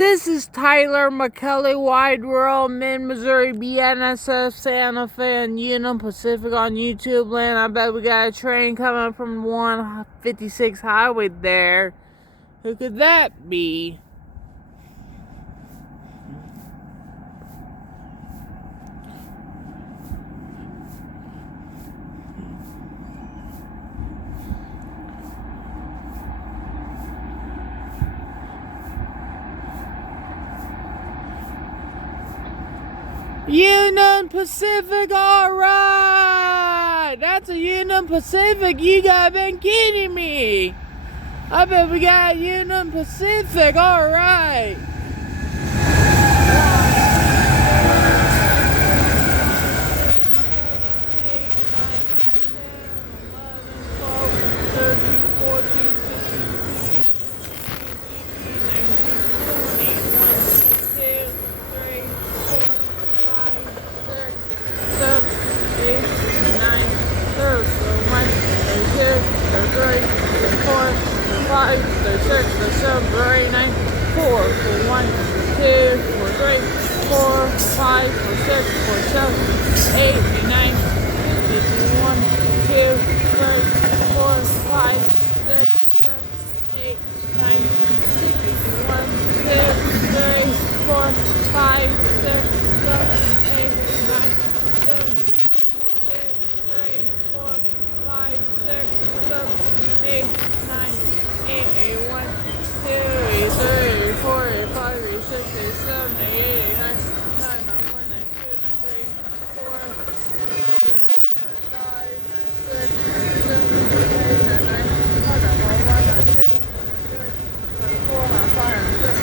This is Tyler McCully, Wide World, Mid-Missouri, BNSF, Santa Fe, and Union Pacific on YouTubeland. I bet we got a train coming from 156 highway there. Who could that be? Union Pacific, alright! That's a Union Pacific, you gotta been kidding me! I bet we got a Union Pacific, alright! Five, 36, 37, 39, 4, 1, 2, 3, 4, 5, 6, 7, 8, 9, 1, 2, 3, 4, 5, 6, 7, 8, 9, 1, 2, 3, 4, 5, 6, 7, 8, 9, 7, 1, 2, 3, 4, 5, 6, 7, 8, 9. 1, 2, 3, 4, 5, 6, 7, 8, 9, 1, 2, 3, 4, 5, 6, 7, 8, 9, 4, 5, 6,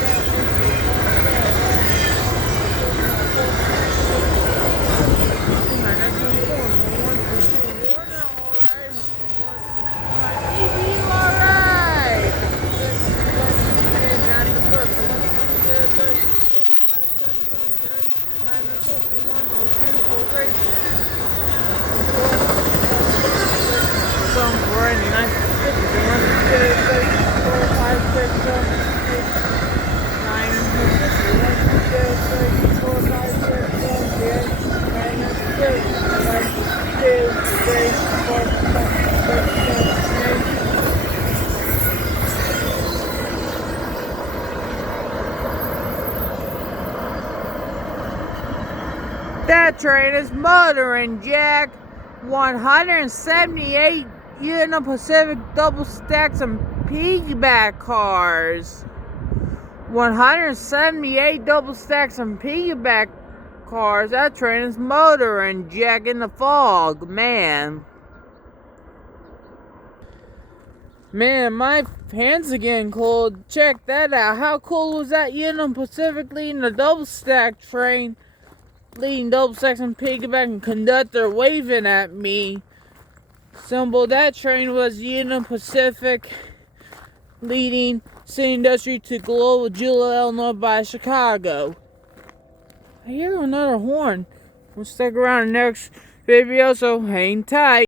That train is motoring, Jack. 178 Union Pacific double stacks and piggyback cars. 178 double stacks and piggyback cars. That train is motoring, Jack, in the fog, man. Man, my hands are getting cold. Check that out. How cool was that Union Pacific leading the double stack train? Leading double stacks and piggyback and conductor waving at me. Symbol that train was Union Pacific leading City Industry to Global, Joliet, Illinois by Chicago. I hear another horn. We'll stick around the next video, so hang tight.